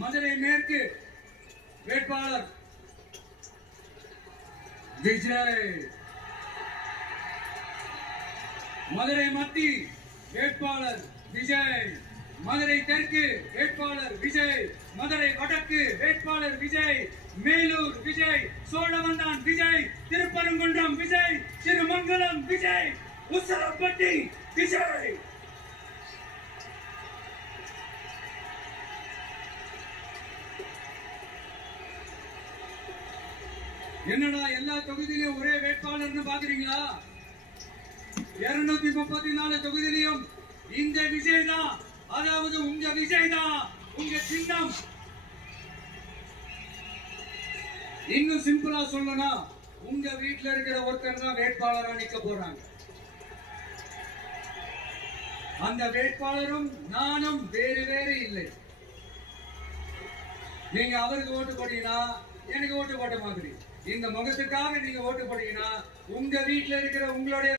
மதுரை மேற்கு வேட்பாளர் விஜய். மதுரை மத்தி வேட்பாளர் விஜய். மதுரை தெற்கு வேட்பாளர் விஜய். மதுரை வடக்கு வேட்பாளர் விஜய். மேலூர் விஜய். சோழவந்தான் விஜய். திருப்பரங்குன்றம் விஜய். திருமங்கலம் விஜய். உசலப்பட்டி விஜய். என்னடா எல்லா தொகுதியிலும் ஒரே வேட்பாளர்னு பாக்குறீங்களா? 234 தொகுதியிலும் இந்த விஜய் தான், அதாவது உங்க விஜய் தான் உங்க சின்னம். இன்னும் சிம்பிளா சொல்லணும், உங்க வீட்டுல இருக்கிற ஒருத்தர் தான் வேட்பாளரா நிக்க போறாங்க. அந்த வேட்பாளரும் நானும் வேறு வேறு இல்லை. நீங்க அவருக்கு ஓட்டு போட்டீங்கன்னா எனக்கு ஓட்டு போட்ட மாதிரி. இந்த முகத்துக்காக நீங்க ஓட்டு போட்டீங்கன்னா உங்க வீட்டுல இருக்கிற உங்களுடைய